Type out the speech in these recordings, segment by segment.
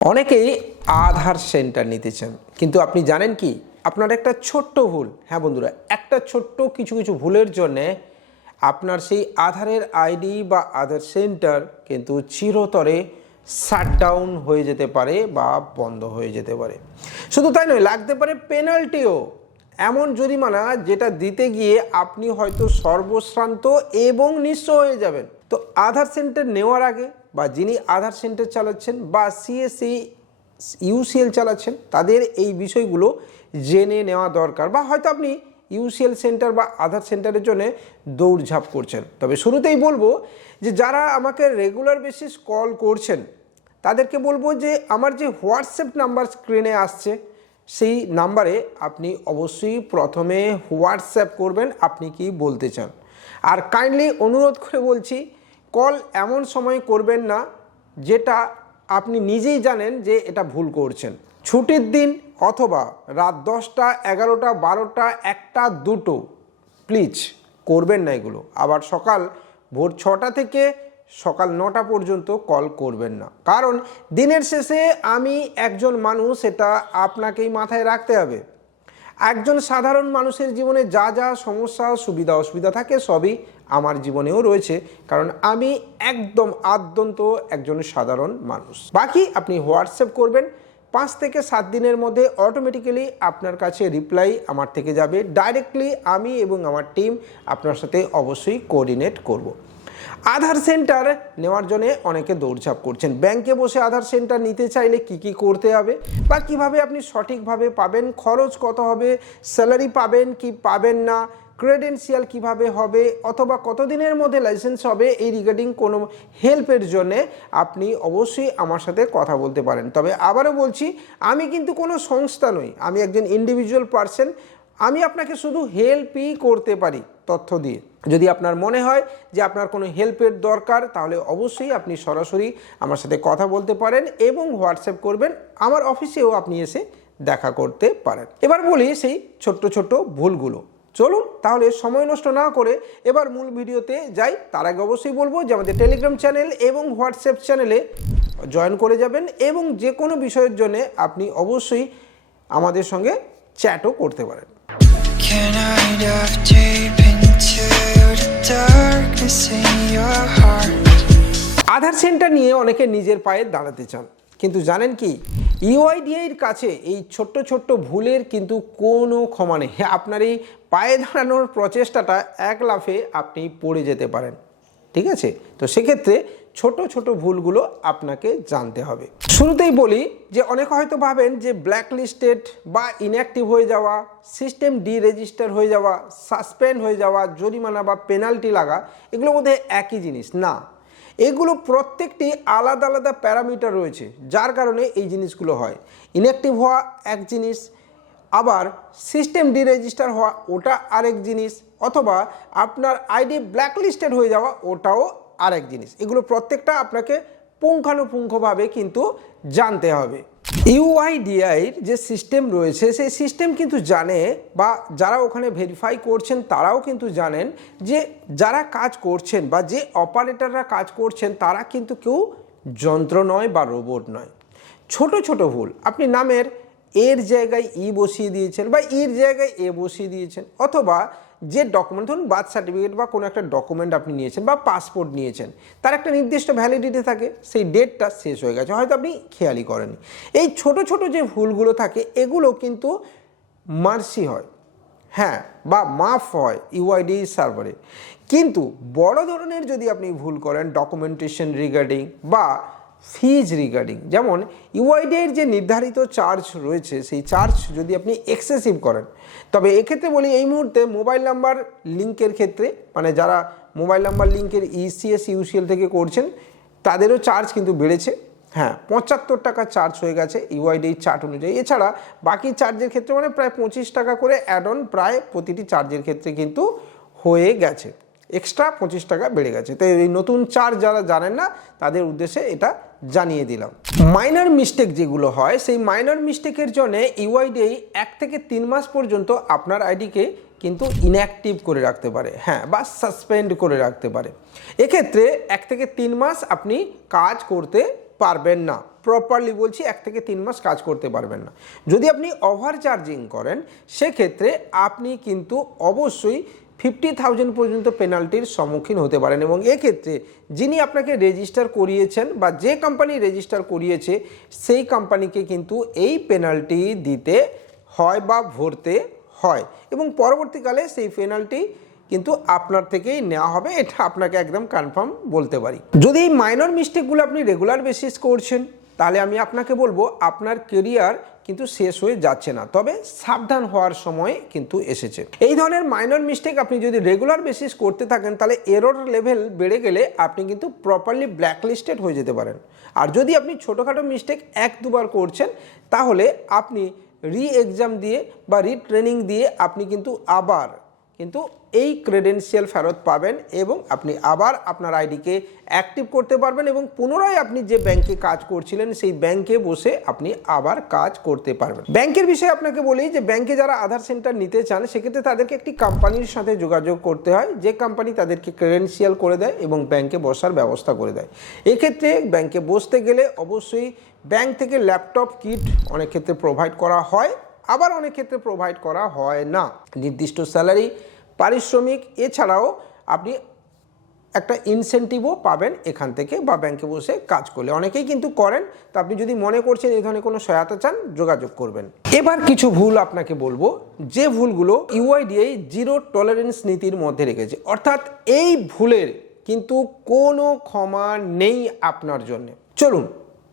অনেকেই আধার সেন্টার নিতে চান, কিন্তু আপনি জানেন কি? আপনার একটা ছোট্ট ভুল। হ্যাঁ বন্ধুরা, একটা ছোট্ট কিছু কিছু ভুলের জন্যে আপনার সেই আধারের আইডি বা আধার সেন্টার কিন্তু চিরতরে শাটডাউন হয়ে যেতে পারে বা বন্ধ হয়ে যেতে পারে। শুধু তাই নয়, লাগতে পারে পেনাল্টিও এমন জরিমানা যেটা দিতে গিয়ে আপনি হয়তো সর্বশ্রান্ত এবং নিঃস্ব হয়ে যাবেন। তো আধার সেন্টার নেওয়ার আগে বা যিনি আধার সেন্টার চালাচ্ছেন বা সিএসসি, ইউসিএল চালাচ্ছেন, তাদের এই বিষয়গুলো জেনে নেওয়া দরকার বা হয়তো আপনি ইউসিএল সেন্টার বা আধার সেন্টারের জন্য দৌড়ঝাঁপ করছেন। তবে শুরুতেই বলব যে যারা আমাকে রেগুলার বেসিস কল করছেন, তাদেরকে বলব যে আমার যে হোয়াটসঅ্যাপ নাম্বার স্ক্রিনে আসছে, সেই নাম্বারে আপনি অবশ্যই প্রথমে হোয়াটসঅ্যাপ করবেন, আপনি কি বলতে চান। আর কাইন্ডলি অনুরোধ করে বলছি কল এমন সময় করবেন না যেটা আপনি নিজেই জানেন যে এটা ভুল করছেন। ছুটির দিন অথবা রাত দশটা, এগারোটা, বারোটা, একটা, দুটো প্লিজ করবেন না এগুলো। আবার সকাল ভোর ছটা থেকে সকাল নটা পর্যন্ত কল করবেন না। কারণ দিনের শেষে আমি একজন মানুষ, এটা আপনাকেই মাথায় রাখতে হবে। একজন সাধারণ মানুষের জীবনে যা যা সমস্যা, সুবিধা, অসুবিধা থাকে সবই আমার জীবনেও রয়েছে, কারণ আমি একদম আদ্যন্ত একজন সাধারণ মানুষ। বাকি আপনি হোয়াটসঅ্যাপ করবেন, পাঁচ থেকে সাত দিনের মধ্যে অটোমেটিক্যালি আপনার কাছে রিপ্লাই আমার থেকে যাবে। ডাইরেক্টলি আমি এবং আমার টিম আপনার সাথে অবশ্যই কোঅর্ডিনেট করব। আধার সেন্টার নেওয়ার জন্য অনেকে দৌড়ঝাঁপ করছেন। ব্যাংকে বসে আধার সেন্টার নিতে চাইলে কি কি করতে হবে? বা কীভাবে আপনি সঠিকভাবে পাবেন? খরচ কত হবে? স্যালারি পাবেন কি পাবেন না? ক্রেডেন্সিয়াল কীভাবে হবে অথবা কতদিনের মধ্যে লাইসেন্স হবে, এই রিগার্ডিং কোনো হেল্পের জন্য আপনি অবশ্যই আমার সাথে কথা বলতে পারেন। তবে আবারও বলছি, আমি কিন্তু কোনো সংস্থা নই, আমি একজন ইন্ডিভিজুয়াল পার্সন আমি আপনাকে শুধু হেল্পই করতে পারি তথ্য দিয়ে। যদি আপনার মনে হয় যে আপনার কোনো হেল্পের দরকার, তাহলে অবশ্যই আপনি সরাসরি আমার সাথে কথা বলতে পারেন এবং হোয়াটসঅ্যাপ করবেন, আমার অফিসেও আপনি এসে দেখা করতে পারেন। এবার বলি সেই ছোট্ট ছোট্ট ভুলগুলো। চলুন তাহলে সময় নষ্ট না করে এবার মূল ভিডিওতে যাই। তার আগে অবশ্যই বলব যে আমাদের টেলিগ্রাম চ্যানেল এবং হোয়াটসঅ্যাপ চ্যানেলে জয়েন করে যাবেন এবং যে কোনো বিষয়ের জন্য আপনি অবশ্যই আমাদের সঙ্গে চ্যাটও করতে পারেন? আধার সেন্টার নিয়ে অনেকে নিজের পায়ে দাঁড়াতে চান কিন্তু জানেন কি? ইউআইডিআইয়ের কাছে এই ছোট্ট ছোট্ট ভুলের কিন্তু কোনো ক্ষমা নেই। হ্যাঁ আপনার এই পায়ে দাঁড়ানোর প্রচেষ্টাটা এক লাফে আপনি পড়ে যেতে পারেন। ঠিক আছে? তো সেক্ষেত্রে ছোট ছোট ভুলগুলো আপনাকে জানতে হবে। শুরুতেই বলি যে অনেকে হয়তো ভাবেন যে ব্ল্যাক লিস্টেড বা ইনঅ্যাক্টিভ হয়ে যাওয়া সিস্টেম ডি রেজিস্টার হয়ে যাওয়া সাসপেন্ড হয়ে যাওয়া, জরিমানা বা পেনাল্টি লাগা, এগুলোর মধ্যে একই জিনিস। না এগুলো প্রত্যেকটি আলাদা আলাদা প্যারামিটার রয়েছে, যার কারণে এই জিনিসগুলো হয়। ইনঅ্যাক্টিভ হওয়া এক জিনিস, আবার সিস্টেম ডিরেজিস্টার হওয়া ওটা আরেক জিনিস, অথবা আপনার আইডি ব্ল্যাকলিস্টেড হয়ে যাওয়া ওটাও আরেক জিনিস। এগুলো প্রত্যেকটা আপনাকে পুঙ্খানুপুঙ্খভাবে কিন্তু জানতে হবে। ইউআইডিআইয়ের যে সিস্টেম রয়েছে, সেই সিস্টেম কিন্তু জানে বা যারা ওখানে ভেরিফাই করছেন, তারাও কিন্তু জানেন যে যারা কাজ করছেন বা যে অপারেটররা কাজ করছেন, তারা কিন্তু কেউ যন্ত্র নয় বা রোবট নয়। ছোট ছোট ভুল। আপনি নামের এর জায়গায় ই বসিয়ে দিয়েছেন বা ইর জায়গায় এ বসিয়ে দিয়েছেন অথবা যে ডকুমেন্ট ধরুন বার্থ সার্টিফিকেট বা কোনো একটা ডকুমেন্ট আপনি নিয়েছেন বা পাসপোর্ট নিয়েছেন, তার একটা নির্দিষ্ট ভ্যালিডিটি থাকে, সেই ডেটটা শেষ হয়ে গেছে, হয়তো আপনি খেয়ালই করেন এই ছোট ছোট যে ভুলগুলো থাকে, এগুলো কিন্তু মার্সি হয় হ্যাঁ বা মাফ হয় ইউআইডি সার্ভারে কিন্তু বড় ধরনের যদি আপনি ভুল করেন ডকুমেন্টেশন রিগার্ডিং বা ফিজ রিগার্ডিং যেমন ইউআইডির যে নির্ধারিত চার্জ রয়েছে, সেই চার্জ যদি আপনি এক্সেসিভ করেন, তবে এক্ষেত্রে বলি এই মুহূর্তে মোবাইল নাম্বার লিঙ্কের ক্ষেত্রে মানে যারা মোবাইল নাম্বার লিঙ্কের E ইসিএস ইউসিএল থেকে করছেন, তাদেরও চার্জ কিন্তু বেড়েছে। হ্যাঁ পঁচাত্তর টাকা চার্জ হয়ে গেছে ইউআইডি চার্ট অনুযায়ী। এছাড়া বাকি চার্জের ক্ষেত্রে মানে প্রায় পঁচিশ টাকা করে অ্যাড অন প্রায় প্রতিটি চার্জের ক্ষেত্রে কিন্তু হয়ে গেছে। এক্সট্রা পঁচিশ টাকা বেড়ে গেছে। তো এই নতুন চার্জ যারা জানেন না, তাদের উদ্দেশ্যে এটা জানিয়ে দিলাম। মাইনার মিস্টেক যেগুলো হয়, সেই মাইনার মিস্টেকের জন্য ইউআইডিআই এক থেকে তিন মাস পর্যন্ত আপনার আইডিকে কিন্তু ইনঅ্যাক্টিভ করে রাখতে পারে। হ্যাঁ বা সাসপেন্ড করে রাখতে পারে। এক্ষেত্রে এক থেকে তিন মাস আপনি কাজ করতে পারবেন না। প্রপারলি বলছি, এক থেকে তিন মাস কাজ করতে পারবেন না। যদি আপনি ওভার চার্জিং করেন, সেক্ষেত্রে আপনি কিন্তু অবশ্যই ফিফটি থাউজেন্ড পর্যন্ত পেনাল্টির সম্মুখীন হতে পারেন এবং এক্ষেত্রে যিনি আপনাকে রেজিস্টার করিয়েছেন বা যে কোম্পানি রেজিস্টার করিয়েছে, সেই কোম্পানিকে কিন্তু এই পেনাল্টি দিতে হয় বা ভরতে হয় এবং পরবর্তীকালে সেই পেনাল্টি কিন্তু আপনার থেকেই নেওয়া হবে, এটা আপনাকে একদম কনফার্ম বলতে পারি। যদি এই মাইনর মিস্টেকগুলো আপনি রেগুলার বেসিস করছেন, তাহলে আমি আপনাকে বলব, আপনার কেরিয়ার কিন্তু শেষ হয়ে যাচ্ছে না। তবে সাবধান হওয়ার সময় কিন্তু এসেছে। এই ধরনের মাইনর মিস্টেক আপনি যদি রেগুলার বেসিস করতে থাকেন, তাহলে এরর লেভেল বেড়ে গেলে আপনি কিন্তু প্রপারলি ব্ল্যাকলিস্টেড হয়ে যেতে পারেন। আর যদি আপনি ছোটোখাটো মিস্টেক এক দুবার করছেন, তাহলে আপনি রি এক্সাম দিয়ে বা রিট্রেনিং দিয়ে আপনি কিন্তু আবার কিন্তু এই ক্রেডেন্সিয়াল ফেরত পাবেন এবং আপনি আবার আপনার আইডিকে অ্যাক্টিভ করতে পারবেন এবং পুনরায় আপনি যে ব্যাংকে কাজ করছিলেন, সেই ব্যাংকে বসে আপনি আবার কাজ করতে পারবেন। ব্যাংকের বিষয়ে আপনাকে বলি যে ব্যাংকে যারা আধার সেন্টার নিতে চান, সেক্ষেত্রে তাদেরকে একটি কোম্পানির সাথে যোগাযোগ করতে হয়, যে কোম্পানি তাদেরকে ক্রেডেন্সিয়াল করে দেয় এবং ব্যাংকে বসার ব্যবস্থা করে দেয়। এক্ষেত্রে ব্যাংকে বসতে গেলে অবশ্যই ব্যাংক থেকে ল্যাপটপ কিট অনেক ক্ষেত্রে প্রোভাইড করা হয়, আবার অনেক ক্ষেত্রে প্রোভাইড করা হয় না। নির্দিষ্ট স্যালারি পারিশ্রমিক, এছাড়াও আপনি একটা ইনসেন্টিভও পাবেন এখান থেকে বা ব্যাংকে বসে কাজ করলে। অনেকেই কিন্তু করেন, তো আপনি যদি মনে করছেন এই ধরনের কোনো সহায়তা চান, যোগাযোগ করবেন। এবার কিছু ভুল আপনাকে বলব, যে ভুলগুলো ইউআইডিআই জিরো টলারেন্স নীতির মধ্যে রেখেছে। অর্থাৎ এই ভুলের কিন্তু কোনো ক্ষমা নেই আপনার জন্য। চলুন,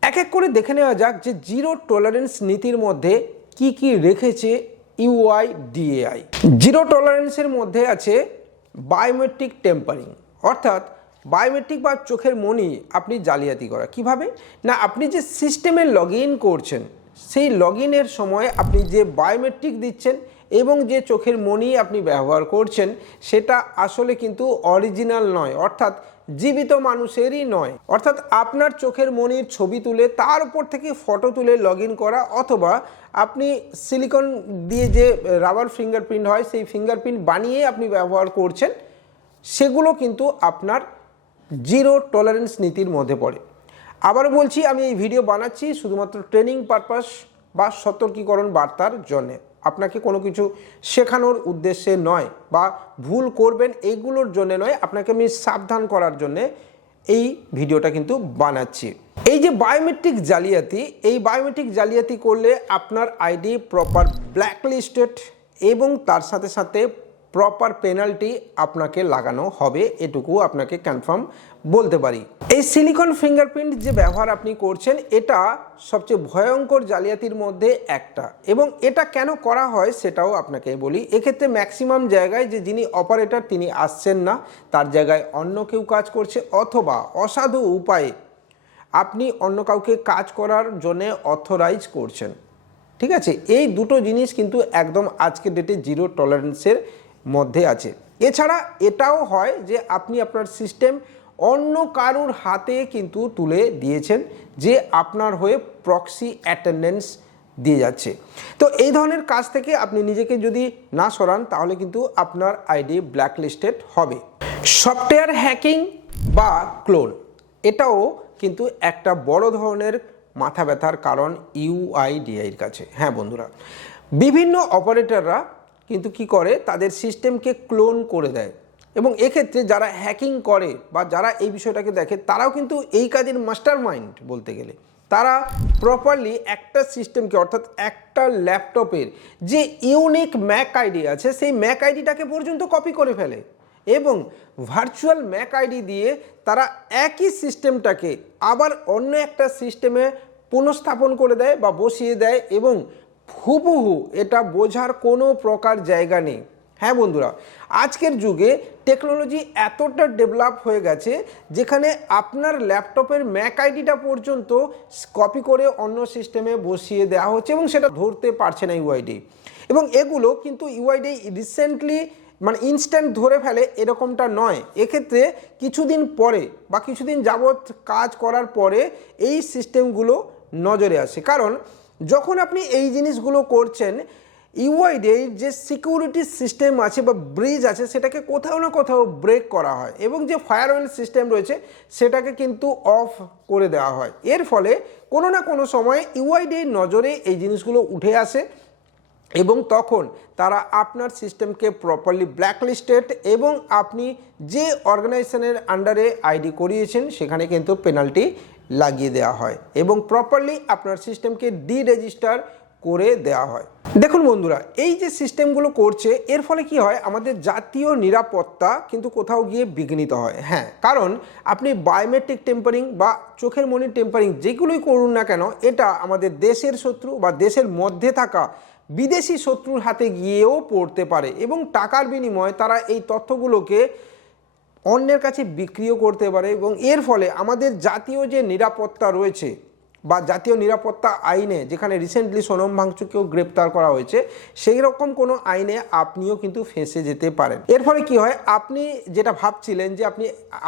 এক এক করে দেখে নেওয়া যাক যে জিরো টলারেন্স নীতির মধ্যে কি কি রেখেছে ইউআইডিএআই জিরো টলারেন্সের মধ্যে আছে বায়োমেট্রিক টেম্পারিং অর্থাৎ বায়োমেট্রিক বা চোখের মনি আপনি জালিয়াতি করা। কীভাবে? না, আপনি যে সিস্টেমে লগ করছেন, সেই লগ সময় আপনি যে বায়োমেট্রিক দিচ্ছেন এবং যে চোখের মনি আপনি ব্যবহার করছেন, সেটা আসলে কিন্তু অরিজিনাল নয়। অর্থাৎ জীবিত মানুষেরই নয়। অর্থাৎ আপনার চোখের মনির ছবি তুলে তার উপর থেকে ফটো তুলে লগ করা অথবা আপনি সিলিকন দিয়ে যে রাবার ফিঙ্গারপ্রিন্ট হয়, সেই ফিঙ্গারপ্রিন্ট বানিয়ে আপনি ব্যবহার করছেন, সেগুলো কিন্তু আপনার জিরো টলারেন্স নীতির মধ্যে পড়ে। আবারও বলছি, আমি এই ভিডিও বানাচ্ছি শুধুমাত্র ট্রেনিং পারপাস বা সতর্কীকরণ বার্তার জন্যে। আপনাকে কোনো কিছু শেখানোর উদ্দেশ্যে নয় বা ভুল করবেন এইগুলোর জন্য নয়, আপনাকে আমি সাবধান করার জন্যে এই ভিডিওটা কিন্তু বানাচ্ছি। এই যে বায়োমেট্রিক জালিয়াতি, এই বায়োমেট্রিক জালিয়াতি করলে আপনার আইডি প্রপার ব্ল্যাকলিস্টেড এবং তার সাথে সাথে প্রপার পেনাল্টি আপনাকে লাগানো হবে, এটুকু আপনাকে কনফার্ম বলতে পারি। এই সিলিকন ফিঙ্গারপ্রিন্ট যে ব্যবহার আপনি করছেন, এটা সবচেয়ে ভয়ঙ্কর জালিয়াতির মধ্যে একটা এবং এটা কেন করা হয় সেটাও আপনাকে বলি। এক্ষেত্রে ম্যাক্সিমাম জায়গায় যে যিনি অপারেটর তিনি আসছেন না, তার জায়গায় অন্য কেউ কাজ করছে অথবা অসাধু উপায়ে আপনি অন্য কাউকে কাজ করার জন্য অথরাইজ করছেন। ঠিক আছে? এই দুটো জিনিস কিন্তু একদম আজকের ডেটে জিরো টলারেন্সের মধ্যে আছে। এছাড়া এটাও হয় যে আপনি আপনার সিস্টেম অন্য কারুর হাতে কিন্তু তুলে দিয়েছেন যে আপনার হয়ে প্রক্সি অ্যাটেন্ডেন্স দিয়ে যাচ্ছে। তো এই ধরনের কাজ থেকে আপনি নিজেকে যদি না সরান, তাহলে কিন্তু আপনার আইডি ব্ল্যাকলিস্টেড হবে। সফটওয়্যার হ্যাকিং বা ক্লোন এটাও কিন্তু একটা বড় ধরনের মাথা ব্যথার কারণ ইউআইডিআইয়ের কাছে। হ্যাঁ বন্ধুরা, বিভিন্ন অপারেটররা কিন্তু কি করে? তাদের সিস্টেমকে ক্লোন করে দেয়। এবং এক্ষেত্রে যারা হ্যাকিং করে বা যারা এই বিষয়টাকে দেখে, তারাও কিন্তু এই কাজের মাস্টার মাইন্ড বলতে গেলে। তারা প্রপারলি একটা সিস্টেমকে অর্থাৎ একটা ল্যাপটপের যে ইউনিক ম্যাক আইডি আছে, সেই ম্যাক আইডিটাকে পর্যন্ত কপি করে ফেলে। এবং ভার্চুয়াল ম্যাক আইডি দিয়ে তারা একই সিস্টেমটাকে আবার অন্য একটা সিস্টেমে পুনঃস্থাপন করে দেয় বা বসিয়ে দেয় এবং হুবহু এটা বোঝার কোনো প্রকার জায়গা নেই। হ্যাঁ বন্ধুরা, আজকের যুগে টেকনোলজি এতটা ডেভেলপ হয়ে গেছে যেখানে আপনার ল্যাপটপের ম্যাক আইডিটা পর্যন্ত কপি করে অন্য সিস্টেমে বসিয়ে দেওয়া হচ্ছে এবং সেটা ধরতে পারছে না ইউআইডি। এবং এগুলো কিন্তু ইউআইডি রিসেন্টলি মানে ইনস্ট্যান্ট ধরে ফেলে এরকমটা নয়। এক্ষেত্রে কিছুদিন পরে বা কিছুদিন যাবৎ কাজ করার পরে এই সিস্টেমগুলো নজরে আসে। কারণ যখন আপনি এই জিনিসগুলো করছেন ইউআইডের যে সিকিউরিটি সিস্টেম আছে বা ব্রিজ আছে, সেটাকে কোথাও না কোথাও ব্রেক করা হয় এবং যে ফায়ার সিস্টেম রয়েছে, সেটাকে কিন্তু অফ করে দেওয়া হয়। এর ফলে কোনো না কোনো সময় ইউআইডির নজরে এই জিনিসগুলো উঠে আসে এবং তখন তারা আপনার সিস্টেমকে প্রপারলি ব্ল্যাকলিস্টেড এবং আপনি যে অর্গানাইজেশনের আন্ডারে আইডি করিয়েছেন, সেখানে কিন্তু পেনাল্টি লাগিয়ে দেওয়া হয় এবং প্রপারলি আপনার সিস্টেমকে ডি রেজিস্টার করে দেওয়া হয়। দেখুন বন্ধুরা, এই যে সিস্টেমগুলো করছে, এর ফলে কি হয়? আমাদের জাতীয় নিরাপত্তা কিন্তু কোথাও গিয়ে বিঘ্নিত হয়। হ্যাঁ কারণ আপনি বায়োমেট্রিক টেম্পারিং বা চোখের মনির টেম্পারিং যেগুলোই করুন না কেন, এটা আমাদের দেশের শত্রু বা দেশের মধ্যে থাকা বিদেশি শত্রুর হাতে গিয়েও পড়তে পারে এবং টাকার বিনিময়ে তারা এই তথ্যগুলোকে অন্যের কাছে বিক্রিও করতে পারে এবং এর ফলে আমাদের জাতীয় যে নিরাপত্তা রয়েছে বা জাতীয় নিরাপত্তা আইনে যেখানে রিসেন্টলি সোনম ভাঙচুকেও গ্রেপ্তার করা হয়েছে, সেই রকম কোনো আইনে আপনিও কিন্তু ফেঁসে যেতে পারেন। এর ফলে কী হয়, আপনি যেটা ভাবছিলেন যে আপনি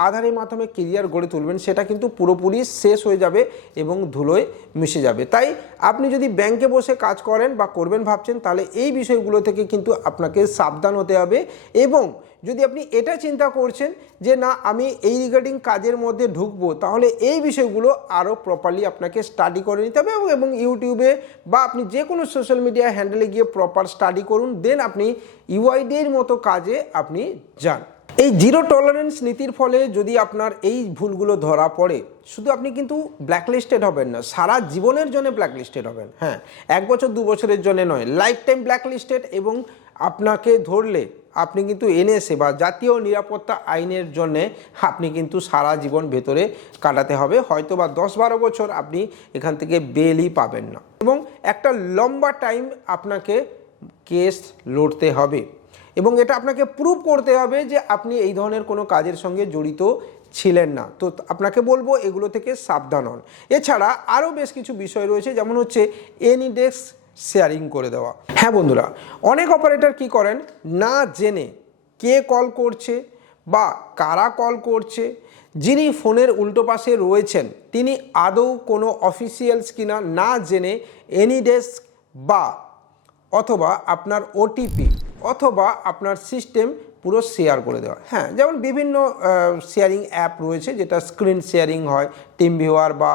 আধারের মাধ্যমে কেরিয়ার গড়ে তুলবেন, সেটা কিন্তু পুরোপুরি শেষ হয়ে যাবে এবং ধুলোয় মিশে যাবে। তাই আপনি যদি ব্যাংকে বসে কাজ করেন বা করবেন ভাবছেন, তাহলে এই বিষয়গুলো থেকে কিন্তু আপনাকে সাবধান হতে হবে এবং যদি আপনি এটা চিন্তা করছেন যে না, আমি এই রিগার্ডিং কাজের মধ্যে ঢুকবো, তাহলে এই বিষয়গুলো আরও প্রপারলি আপনাকে স্টাডি করে নিতে হবে এবং- ইউটিউবে বা আপনি যে কোনো সোশ্যাল মিডিয়া হ্যান্ডেলে গিয়ে প্রপার স্টাডি করুন দেন আপনি ইউআইডির মতো কাজে আপনি যান। এই জিরো টলারেন্স নীতির ফলে যদি আপনার এই ভুলগুলো ধরা পড়ে, শুধু আপনি কিন্তু ব্ল্যাকলিস্টেড হবেন না, সারা জীবনের জন্য ব্ল্যাকলিস্টেড হবেন। হ্যাঁ এক বছর, দু বছরের জন্য নয় লাইফ টাইম ব্ল্যাকলিস্টেড এবং আপনাকে ধরলে আপনি কিন্তু এনএসএ বা জাতীয় নিরাপত্তা আইনের জন্যে আপনি কিন্তু সারা জীবন ভেতরে কাটাতে হবে। হয়তো বা দশ বারো বছর আপনি এখান থেকে বেলই পাবেন না। এবং একটা লম্বা টাইম আপনাকে কেস লড়তে হবে। এবং এটা আপনাকে প্রুভ করতে হবে যে আপনি এই ধরনের কোনো কাজের সঙ্গে জড়িত ছিলেন না। তো আপনাকে বলব এগুলো থেকে সাবধান হন। এছাড়া আরও বেশ কিছু বিষয় রয়েছে, যেমন হচ্ছে এনিডেক্স শেয়ারিং করে দেওয়া। হ্যাঁ বন্ধুরা, অনেক অপারেটর কি করেন? না জেনে কে কল করছে বা কারা কল করছে, যিনি ফোনের উল্টো পাশে রয়েছেন, তিনি আদৌ কোনো অফিসিয়ালস কিনা না জেনে এনি ডেস্ক বা অথবা আপনার ওটিপি অথবা আপনার সিস্টেম পুরো শেয়ার করে দেওয়া। হ্যাঁ যেমন বিভিন্ন শেয়ারিং অ্যাপ রয়েছে, যেটা স্ক্রিন শেয়ারিং হয় টিম ভিউয়ার বা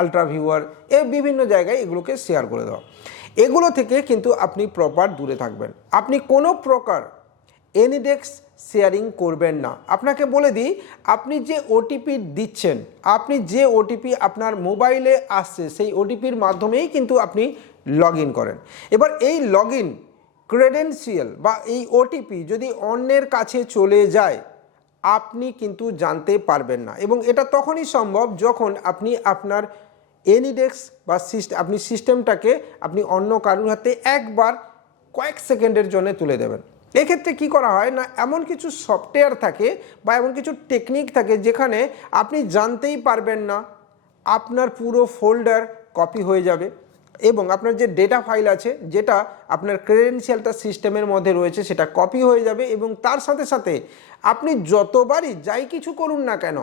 আলট্রা ভিউয়ার এ বিভিন্ন জায়গায় এগুলোকে শেয়ার করে দেওয়া। এগুলো থেকে কিন্তু আপনি প্রপার দূরে থাকবেন। আপনি কোনো প্রকার এনিডেক্স শেয়ারিং করবেন না। আপনাকে বলে দিই, আপনি যে ওটিপি দিচ্ছেন, আপনি যে ওটিপি আপনার মোবাইলে আসছে, সেই ওটিপির মাধ্যমেই কিন্তু আপনি লগ করেন। এবার এই লগ ইন ক্রেডেন্সিয়াল বা এই ওটিপি যদি অন্যের কাছে চলে যায়, আপনি কিন্তু জানতে পারবেন না। এবং এটা তখনই সম্ভব যখন আপনি আপনার এনিডেক্স বা সিস্টেম আপনি সিস্টেমটাকে আপনি অন্য কারোর হাতে একবার কয়েক সেকেন্ডের জন্য তুলে দেবেন। এক্ষেত্রে কি করা হয় না, এমন কিছু সফটওয়্যার থাকে বা এমন কিছু টেকনিক থাকে যেখানে আপনি জানতেই পারবেন না, আপনার পুরো ফোল্ডার কপি হয়ে যাবে এবং আপনার যে ডেটা ফাইল আছে যেটা আপনার ক্রেডেন্সিয়ালটা সিস্টেমের মধ্যে রয়েছে সেটা কপি হয়ে যাবে এবং তার সাথে সাথে আপনি যতবারই যাই কিছু করুন না কেন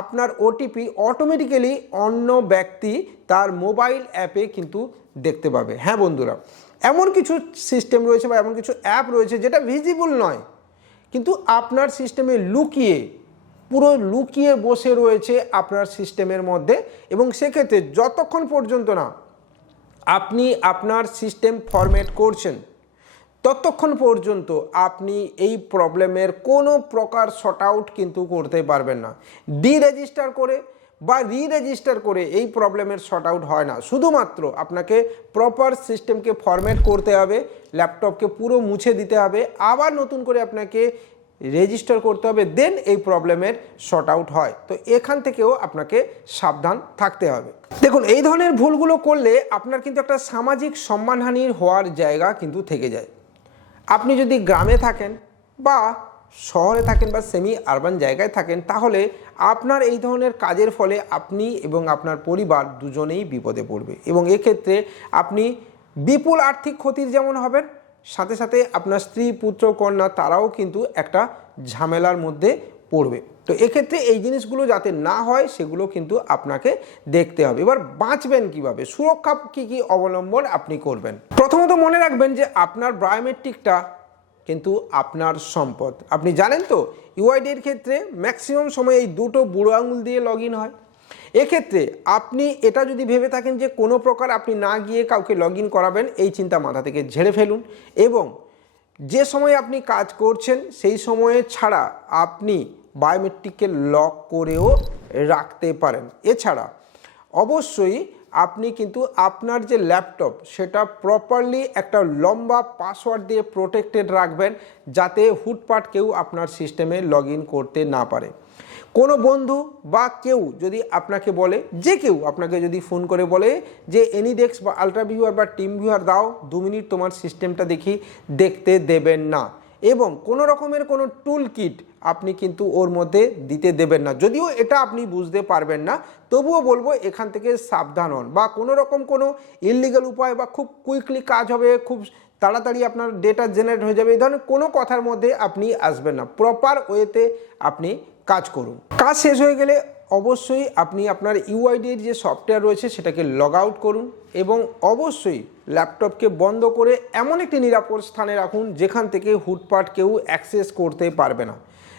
আপনার ওটিপি অটোমেটিক্যালি অন্য ব্যক্তি তার মোবাইল অ্যাপে কিন্তু দেখতে পাবে। হ্যাঁ বন্ধুরা, এমন কিছু সিস্টেম রয়েছে বা এমন কিছু অ্যাপ রয়েছে যেটা ভিজিবল নয়, কিন্তু আপনার সিস্টেমে লুকিয়ে, পুরো লুকিয়ে বসে রয়েছে আপনার সিস্টেমের মধ্যে। এবং সেক্ষেত্রে যতক্ষণ পর্যন্ত না আপনি আপনার সিস্টেম ফরম্যাট করছেন ততক্ষণ পর্যন্ত আপনি এই প্রবলেমের কোনো প্রকার শর্ট আউট কিন্তু করতে পারবেন না। ডি রেজিস্টার করে বা রি রেজিস্টার করে এই প্রবলেমের শর্ট আউট হয় না। শুধুমাত্র আপনাকে প্রপার সিস্টেমকে ফরম্যাট করতে হবে, ল্যাপটপকে পুরো মুছে দিতে হবে, আবার নতুন করে আপনাকে রেজিস্টার করতে হবে, দেন এই প্রবলেমের শর্ট আউট হয়। তো এখান থেকেও আপনাকে সাবধান থাকতে হবে। দেখুন, এই ধরনের ভুলগুলো করলে আপনার কিন্তু একটা সামাজিক সম্মানহানির হওয়ার জায়গা কিন্তু থেকে যায়। আপনি যদি গ্রামে থাকেন বা শহরে থাকেন বা সেমি আরবান জায়গায় থাকেন, তাহলে আপনার এই ধরনের কাজের ফলে আপনি এবং আপনার পরিবার দুজনেই বিপদে পড়বে। এবং এক্ষেত্রে আপনি বিপুল আর্থিক ক্ষতির যেমন হবেন, সাথে সাথে আপনার স্ত্রী, পুত্র, কন্যা, তারাও কিন্তু একটা ঝামেলার মধ্যে পড়বে। তো এক্ষেত্রে এই জিনিসগুলো যাতে না হয়, সেগুলো কিন্তু আপনাকে দেখতে হবে। এবার বাঁচবেন কীভাবে? সুরক্ষা কী কী অবলম্বন আপনি করবেন? প্রথমত মনে রাখবেন যে আপনার বায়োমেট্রিকটা কিন্তু আপনার সম্পদ। আপনি জানেন তো ইউআইডির ক্ষেত্রে ম্যাক্সিমাম সময় এই দুটো বুড়ো আঙুল দিয়ে লগ ইন হয়। এক্ষেত্রে আপনি এটা যদি ভেবে থাকেন যে কোনো প্রকার আপনি না গিয়ে কাউকে লগ ইন করাবেন, এই চিন্তা মাথা থেকে ঝেড়ে ফেলুন। এবং যে সময় আপনি কাজ করছেন, সেই সময়ে ছাড়া আপনি বায়োমেট্রিককে লক করেও রাখতে পারেন। এছাড়া অবশ্যই আপনি কিন্তু আপনার যে ল্যাপটপ সেটা প্রপারলি একটা লম্বা পাসওয়ার্ড দিয়ে প্রোটেক্টেড রাখবেন, যাতে হুটপাট কেউ আপনার সিস্টেমে লগ করতে না পারে। কোনো বন্ধু বা কেউ যদি আপনাকে বলে, যে কেউ আপনাকে যদি ফোন করে বলে যে এনিডেক্স বা আলট্রা বা টিম ভিউয়ার দাও, দু মিনিট তোমার সিস্টেমটা দেখি, দেখতে দেবেন না। এবং কোনো রকমের কোনো টুল কিট আপনি কিন্তু ওর মধ্যে দিতে দেবেন না। যদিও এটা আপনি বুঝতে পারবেন না, তবুও বলব এখান থেকে সাবধান হন বা কোনো রকম কোনো ইললিগাল উপায় বা খুব কুইকলি কাজ হবে, খুব তাড়াতাড়ি আপনার ডেটা জেনারেট হয়ে যাবে এই ধরনের কোনো কথার মধ্যে আপনি আসবেন না। প্রপার ওয়েতে আপনি কাজ করুন। কাজ শেষ হয়ে গেলে অবশ্যই আপনি আপনার ইউআইডির যে সফটওয়্যার রয়েছে সেটাকে লগ আউট করুন এবং অবশ্যই ল্যাপটপকে বন্ধ করে এমন একটি নিরাপদ স্থানে রাখুন যেখান থেকে হুটপাট কেউ অ্যাক্সেস করতে পারবে না।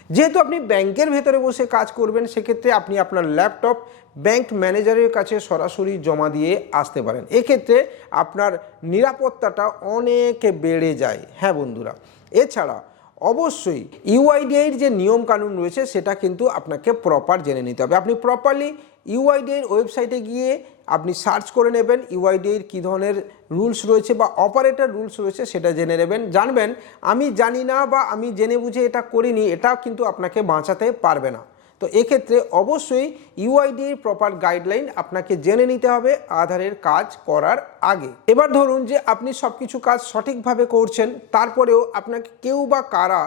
যেহেতু আপনি ব্যাংকের ভেতরে বসে কাজ করবেন, সেক্ষেত্রে আপনি আপনার ল্যাপটপ ব্যাংক ম্যানেজারের কাছে সরাসরি জমা দিয়ে আসতে পারেন। এক্ষেত্রে আপনার নিরাপত্তাটা অনেক বেড়ে যায়। হ্যাঁ বন্ধুরা, এছাড়া অবশ্যই ইউআইডিআইয়ের যে নিয়ম কানুন রয়েছে, সেটা কিন্তু আপনাকে প্রপার জেনে নিতে হবে। আপনি প্রপারলি ইউআইডিআইয়ের ওয়েবসাইটে গিয়ে আপনি সার্চ করে নেবেন ইউআইডিআইয়ের কী ধরনের রুলস রয়েছে বা অপারেটর রুলস রয়েছে, সেটা জেনে নেবেন। জানবেন, আমি জানি না বা আমি জেনে বুঝে এটা করিনি এটা কিন্তু আপনাকে বাঁচাতে পারবে না। তো এক্ষেত্রে অবশ্যই ইউআইডির প্রপার গাইডলাইন আপনাকে জেনে নিতে হবে আধারের কাজ করার আগে। এবার ধরুন যে আপনি সব কিছু কাজ সঠিকভাবে করছেন, তারপরেও আপনাকে কেউ বা কারা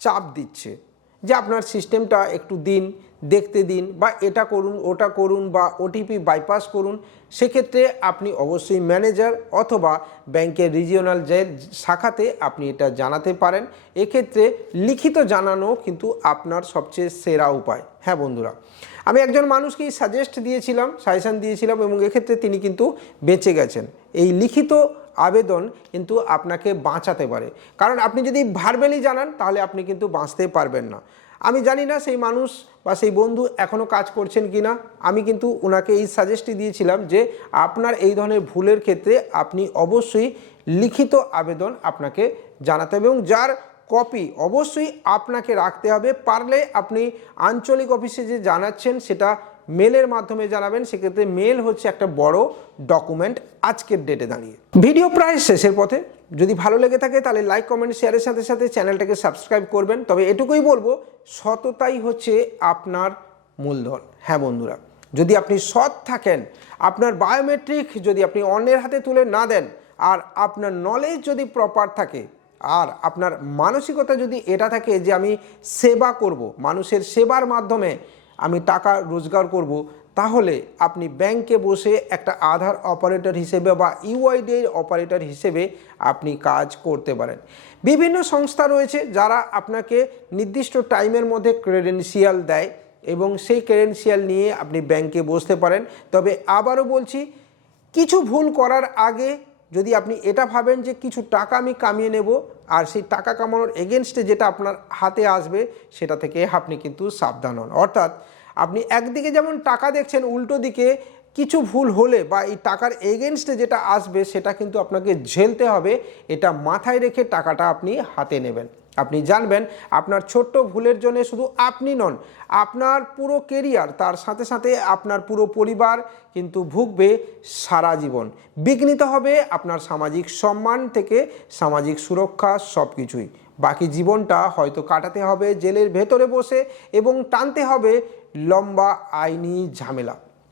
চাপ দিচ্ছে যে আপনার সিস্টেমটা একটু দিন দেখতে দিন বা এটা করুন, ওটা করুন বা ওটিপি বাইপাস করুন, সেক্ষেত্রে আপনি অবশ্যই ম্যানেজার অথবা ব্যাংকের রিজিওনাল যে শাখাতে আপনি এটা জানাতে পারেন। এক্ষেত্রে লিখিত জানানো কিন্তু আপনার সবচেয়ে সেরা উপায়। হ্যাঁ বন্ধুরা, আমি একজন মানুষকেই সাজেস্ট দিয়েছিলাম সাজেশান দিয়েছিলাম এবং এক্ষেত্রে তিনি কিন্তু বেঁচে গেছেন। এই লিখিত আবেদন কিন্তু আপনাকে বাঁচাতে পারে। কারণ আপনি যদি ভার্বেলি জানান, তাহলে আপনি কিন্তু বাঁচতে পারবেন না। আমি জানি না সেই মানুষ বা সেই বন্ধু এখনও কাজ করছেন কি না। আমি কিন্তু ওনাকে এই সাজেস্টই দিয়েছিলাম যে আপনার এই ধরনের ভুলের ক্ষেত্রে আপনি অবশ্যই লিখিত আবেদন আপনাকে জানাতে হবে এবং যার কপি অবশ্যই আপনাকে রাখতে হবে। পারলে আপনি আঞ্চলিক অফিসে যে জানাচ্ছেন সেটা মেলের মাধ্যমে জানাবেন, সেক্ষেত্রে মেল হচ্ছে একটা বড় ডকুমেন্ট আজকের ডেটে দাঁড়িয়ে। ভিডিও প্রায় শেষের পথে। যদি ভালো লেগে থাকে, তাহলে লাইক কমেন্ট শেয়ারের সাথে সাথে চ্যানেলটাকে সাবস্ক্রাইব করবেন। তবে এটুকুই বলব, সততাই হচ্ছে আপনার মূলধন। হ্যাঁ বন্ধুরা, যদি আপনি সৎ থাকেন, আপনার বায়োমেট্রিক যদি আপনি অন্যের হাতে তুলে না দেন, আর আপনার নলেজ যদি প্রপার থাকে, আর আপনার মানসিকতা যদি এটা থাকে যে আমি সেবা করব, মানুষের সেবার মাধ্যমে আমি টাকা রোজগার করব, তাহলে আপনি ব্যাংকে বসে একটা আধার অপারেটর হিসেবে বা ইউআইডির অপারেটর হিসেবে আপনি কাজ করতে পারেন। বিভিন্ন সংস্থা রয়েছে যারা আপনাকে নির্দিষ্ট টাইমের মধ্যে ক্রেডেন্সিয়াল দেয় এবং সেই ক্রেডেন্সিয়াল নিয়ে আপনি ব্যাংকে বসতে পারেন। তবে আবারও বলছি, কিছু ভুল করার আগে যদি আপনি এটা ভাবেন যে কিছু টাকা আমি কামিয়ে নেব আর সেই টাকা কামানোর এগেনস্টে যেটা আপনার হাতে আসবে, সেটা থেকে আপনি কিন্তু সাবধান হন। অর্থাৎ আপনি একদিকে যেমন টাকা দেখছেন, উল্টো দিকে কিছু ভুল হলে বা এই টাকার এগেনস্টে যেটা আসবে, সেটা কিন্তু আপনাকে ঝেলতে হবে। এটা মাথায় রেখে টাকাটা আপনি হাতে নেবেন। আপনি জানবেন, আপনার ছোট্ট ভুলের জন্য শুধু আপনি নন, আপনার পুরো কেরিয়ার তার সাথে সাথে আপনার পুরো পরিবার কিন্তু ভুগবে সারা জীবন। বিঘ্নিত হবে আপনার সামাজিক সম্মান থেকে, সামাজিক সুরক্ষা সব কিছুই বাকি জীবনটা হয়তো কাটাতে হবে জেলের ভেতরে বসে এবং টানতে হবে লম্বা আইনি ঝামেলা।